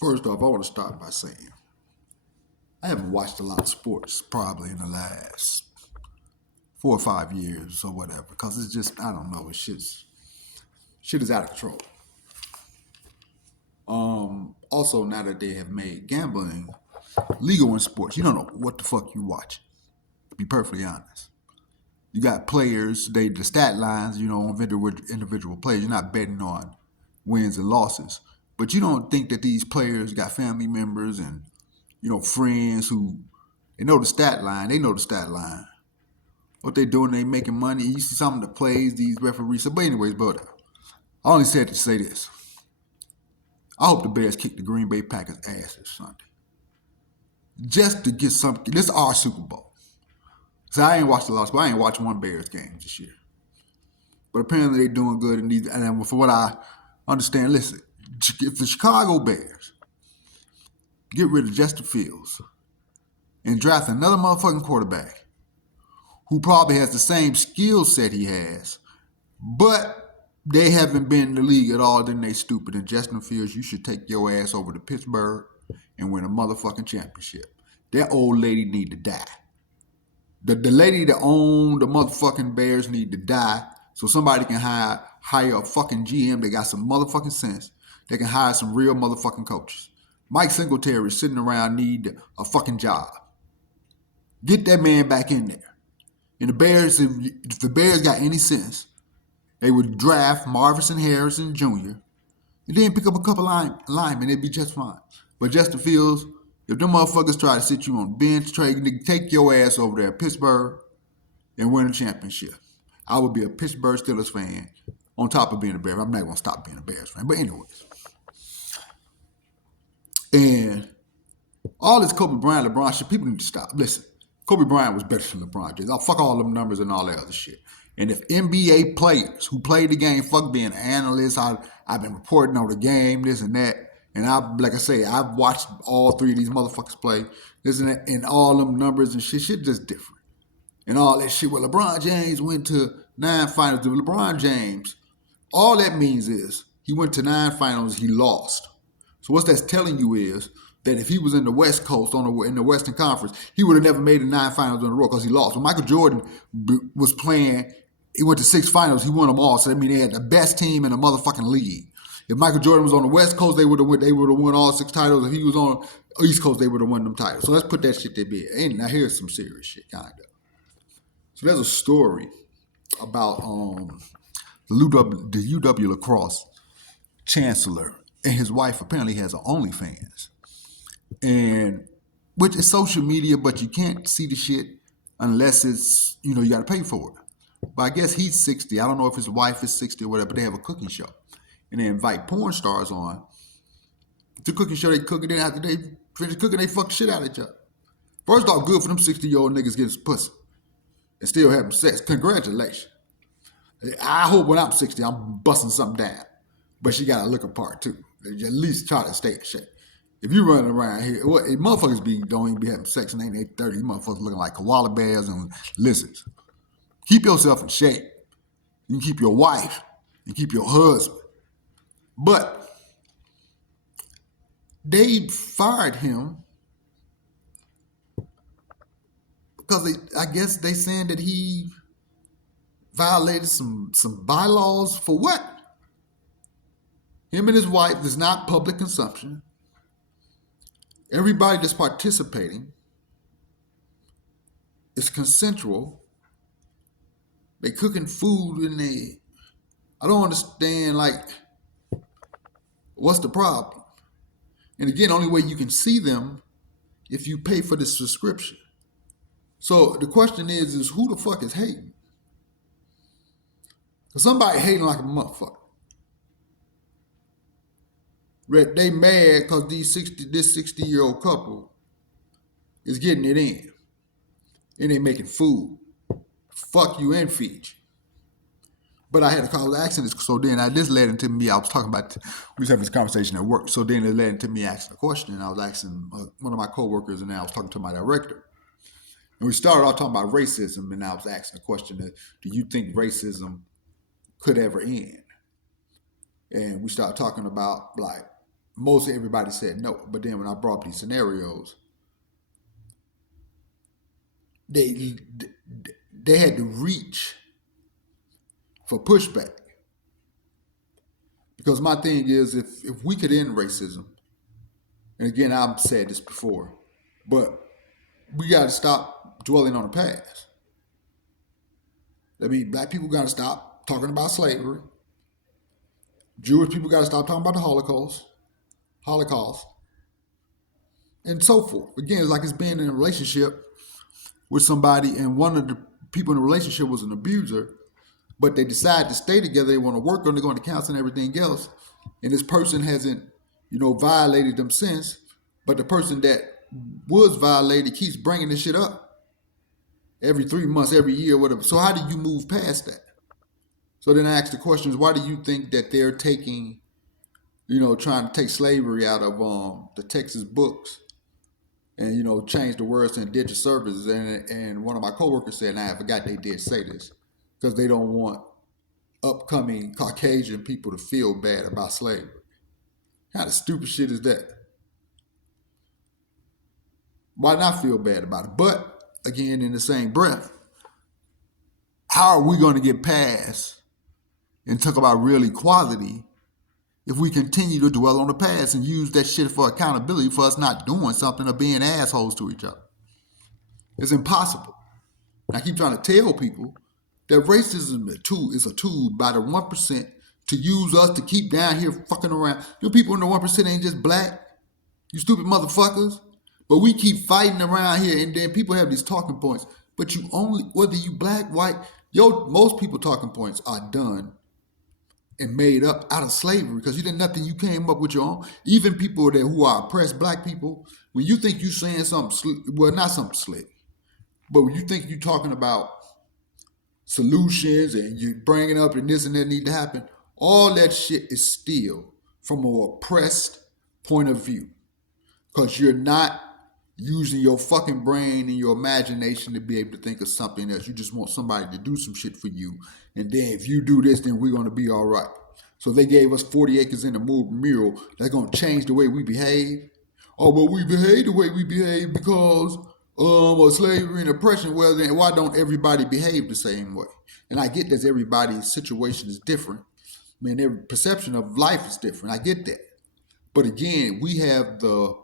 First off, I want to start by saying I haven't watched a lot of sports probably in the last 4 or 5 years or whatever because it's just I don't know. It's shit is out of control. Also, now that they have made gambling legal in sports, you don't know what the fuck you watch. To be perfectly honest, you got players. The stat lines. On individual players. You're not betting on wins and losses, but you don't think that these players got family members and friends who they know the stat line. They know the stat line. What they doing? They making money. You see some of the plays these referees. But anyways, but I only said to say this. I hope the Bears kick the Green Bay Packers ass this Sunday. Just to get something. This is our Super Bowl. So I ain't watched a lot, but I ain't watched one Bears game this year. But apparently they're doing good in these. And for what I understand, listen, if the Chicago Bears get rid of Justin Fields and draft another motherfucking quarterback who probably has the same skill set he has, but they haven't been in the league at all, then they stupid. And Justin Fields, you should take your ass over to Pittsburgh and win a motherfucking championship. That old lady need to die. The lady that owned the motherfucking Bears need to die so somebody can hire a fucking GM that got some motherfucking sense. They can hire some real motherfucking coaches. Mike Singletary is sitting around need a fucking job. Get that man back in there. And the Bears, if the Bears got any sense, they would draft Marvin Harrison Jr. and then pick up a couple linemen. It'd be just fine. But Justin Fields, if them motherfuckers try to sit you on the bench, take your ass over there at Pittsburgh and win a championship. I would be a Pittsburgh Steelers fan on top of being a Bears. I'm not going to stop being a Bears fan. But anyways. And all this Kobe Bryant, LeBron shit, people need to stop. Listen, Kobe Bryant was better than LeBron James. I'll fuck all them numbers and all that other shit. And if NBA players who played the game, fuck being analysts, I've been reporting on the game, this and that. And like I say, I've watched all three of these motherfuckers play, this and that, and all them numbers and shit just different. And all that shit. Well, LeBron James went to 9 finals. With LeBron James, all that means is he went to 9 finals, he lost. So what that's telling you is that if he was in the West Coast, in the Western Conference, he would have never made the 9 finals in a row because he lost. When Michael Jordan was playing, he went to 6 finals, he won them all. So that means they had the best team in the motherfucking league. If Michael Jordan was on the West Coast, they would have won all 6 titles. If he was on the East Coast, they would have won them titles. So let's put that shit to bed. And now here's some serious shit, kind of. So there's a story about the UW La Crosse chancellor and his wife apparently has an OnlyFans. And which is social media, but you can't see the shit unless it's, you got to pay for it. But I guess he's 60. I don't know if his wife is 60 or whatever, but they have a cooking show. And they invite porn stars on. The cooking show, they cook, and then after they finish cooking, they fuck the shit out of each other. First off, good for them 60-year-old niggas getting some pussy and still having sex. Congratulations. I hope when I'm 60, I'm busting something down. But she got a liquor part too. At least try to stay in shape. If you running around here, motherfuckers don't even be having sex and ain't 30. You motherfuckers looking like koala bears and lizards. Keep yourself in shape. You can keep your wife and keep your husband. But they fired him because I guess they saying that he violated some bylaws for what? Him and his wife is not public consumption. Everybody that's participating is consensual. They cooking food and I don't understand, what's the problem? And again, the only way you can see them if you pay for the subscription. So the question is who the fuck is hating? Because somebody hating like a motherfucker. They mad because this 60-year-old couple is getting it in. And they making food. Fuck you and feed you. But I had a call asking this, so then this led into me. I was talking about, we was having this conversation at work. So then it led into me asking a question. And I was asking one of my coworkers, and I was talking to my director. And we started off talking about racism, and I was asking the question, do you think racism could ever end? And we started talking about, most everybody said no. But then when I brought up these scenarios, they they had to reach for pushback. Because my thing is, if we could end racism, and again, I've said this before, but we got to stop dwelling on the past. I mean, black people got to stop talking about slavery. Jewish people got to stop talking about the Holocaust, and so forth. Again, it's like it's being in a relationship with somebody, and one of the people in the relationship was an abuser, but they decide to stay together. They want to work on, they're going to counsel and everything else, and this person hasn't, violated them since. But the person that was violated keeps bringing this shit up every 3 months, every year, whatever. So how do you move past that? So then I ask the questions: why do you think that they're taking, trying to take slavery out of the Texas books, and change the words to indentured services? And one of my coworkers said, and I forgot they did say this, because they don't want upcoming Caucasian people to feel bad about slavery. How the stupid shit is that? Why not feel bad about it? But again, in the same breath, how are we going to get past and talk about real equality if we continue to dwell on the past and use that shit for accountability for us not doing something or being assholes to each other? It's impossible. And I keep trying to tell people that racism is a tool by the 1% to use us to keep down here fucking around. You people in the 1% ain't just black, you stupid motherfuckers. But we keep fighting around here, and then people have these talking points. But you only, whether you black, white, most people talking points are done and made up out of slavery, because you did nothing, you came up with your own. Even people who are oppressed black people, when you think you saying something, well, not something slick, but when you think you talking about solutions and you're bringing up and this and that need to happen, all that shit is still from an oppressed point of view, because you're not using your fucking brain and your imagination to be able to think of something else. You just want somebody to do some shit for you. And then if you do this, then we're going to be all right. So they gave us 40 acres in the mural. They're going to change the way we behave. Oh, but we behave the way we behave because of slavery and oppression. Well, then why don't everybody behave the same way? And I get that everybody's situation is different. I mean, their perception of life is different. I get that. But again, we have the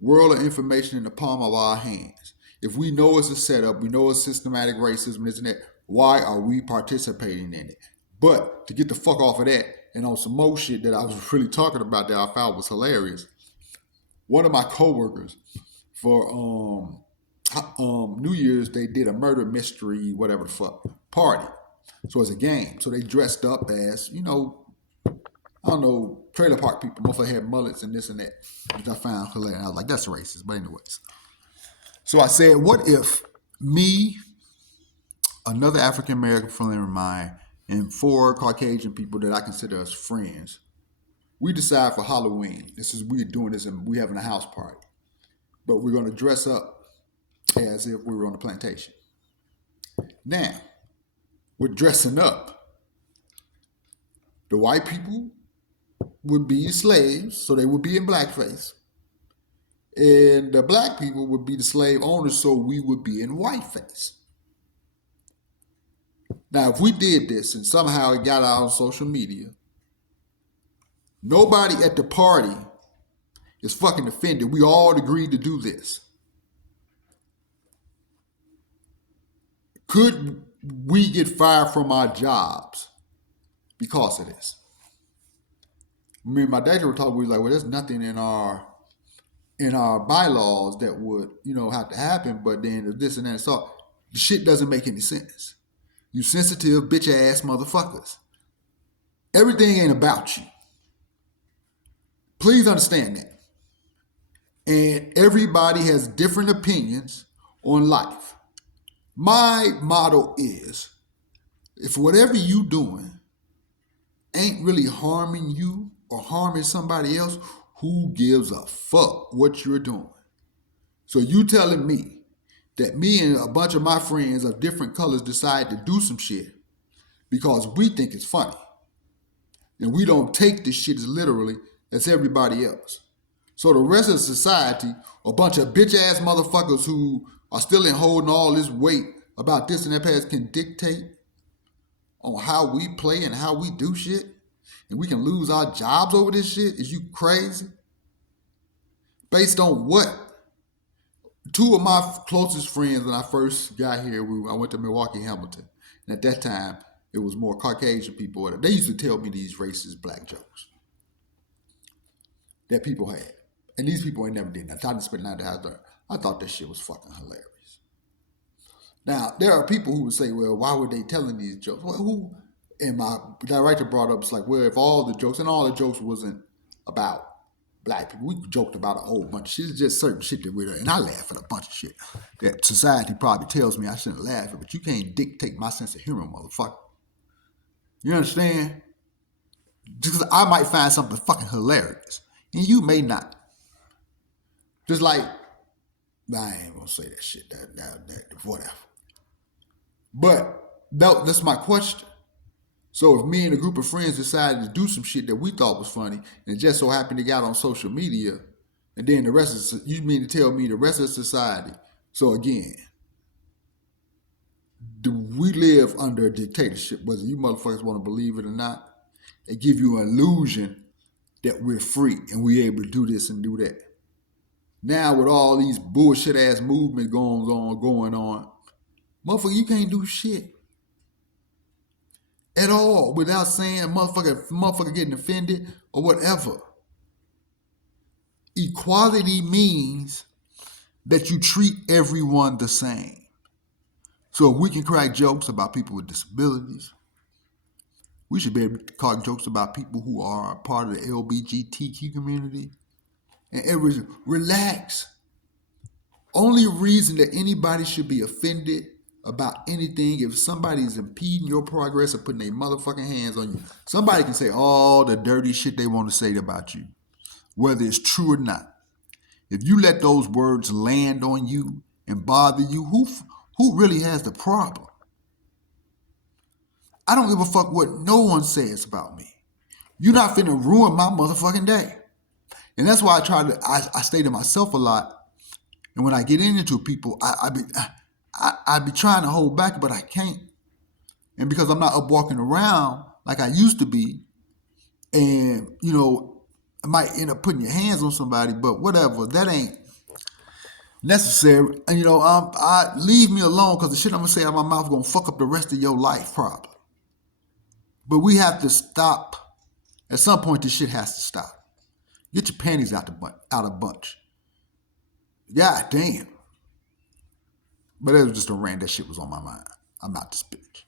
world of information in the palm of our hands. If we know it's a setup, we know it's systematic racism, isn't it? Why are we participating in it? But to get the fuck off of that, and on some more shit that I was really talking about that I found was hilarious. One of my coworkers, for New Year's, they did a murder mystery, whatever the fuck, party. So it's a game. So they dressed up as, I don't know, trailer park people. Motherfucker had mullets and this and that, which I found hilarious. I was like, that's racist. But anyways. So I said, what if me, another African American friend of mine, and 4 Caucasian people that I consider as friends, we decide for Halloween, we're doing this and we're having a house party, but we're going to dress up as if we were on the plantation. Now, we're dressing up. The white people would be slaves, so they would be in blackface. And the black people would be the slave owners, so we would be in whiteface. Now, if we did this and somehow it got out on social media, nobody at the party is fucking offended. We all agreed to do this. Could we get fired from our jobs because of this? Me and my dad were talking, we were like, well, there's nothing in our bylaws that would, have to happen, but then this and that. So the shit doesn't make any sense. You sensitive, bitch ass motherfuckers. Everything ain't about you. Please understand that. And everybody has different opinions on life. My motto is, if whatever you doing ain't really harming you or harming somebody else, who gives a fuck what you're doing? So you telling me that me and a bunch of my friends of different colors decide to do some shit because we think it's funny, and we don't take this shit as literally, as everybody else. So the rest of society, a bunch of bitch ass motherfuckers who are still in holding all this weight about this and that past can dictate on how we play and how we do shit, and we can lose our jobs over this shit. Is you crazy? Based on what? Two of my closest friends when I first got here, I went to Milwaukee Hamilton, and at that time it was more Caucasian people. They used to tell me these racist black jokes that people had, and these people ain't never did that. I tried to spend night at the house. I thought that shit was fucking hilarious. Now there are people who would say, "Well, why were they telling these jokes?" Well, who? And my director brought up, it's like, well, if all the jokes wasn't about black people, we joked about a whole bunch of shit. It's just certain shit that and I laugh at a bunch of shit that society probably tells me I shouldn't laugh at, but you can't dictate my sense of humor, motherfucker. You understand? Because I might find something fucking hilarious, and you may not. Just like, I ain't gonna say that shit, that whatever. But that's my question. So if me and a group of friends decided to do some shit that we thought was funny, and it just so happened to get out on social media, and then the rest of you mean to tell me the rest of society? So again, do we live under a dictatorship, whether you motherfuckers want to believe it or not? They give you an illusion that we're free and we're able to do this and do that. Now with all these bullshit ass movements going on, motherfucker, you can't do shit at all without saying motherfucker getting offended or whatever. Equality means that you treat everyone the same. So if we can crack jokes about people with disabilities, we should be able to crack jokes about people who are part of the LGBTQ community. And relax. Only reason that anybody should be offended about anything if somebody's impeding your progress or putting their motherfucking hands on you. Somebody can say all the dirty shit they want to say about you, whether it's true or not. If you let those words land on you and bother you, who really has the problem? I don't give a fuck what no one says about me. You're not finna ruin my motherfucking day. And that's why I stay to myself a lot. And when I get into people, I be trying to hold back, but I can't. And because I'm not up walking around like I used to be, and, I might end up putting your hands on somebody, but whatever, that ain't necessary. And, I leave me alone, because the shit I'm going to say out of my mouth is going to fuck up the rest of your life, probably. But we have to stop. At some point, this shit has to stop. Get your panties out of bunch. God damn. But it was just a rant. That shit was on my mind. I'm out this bitch.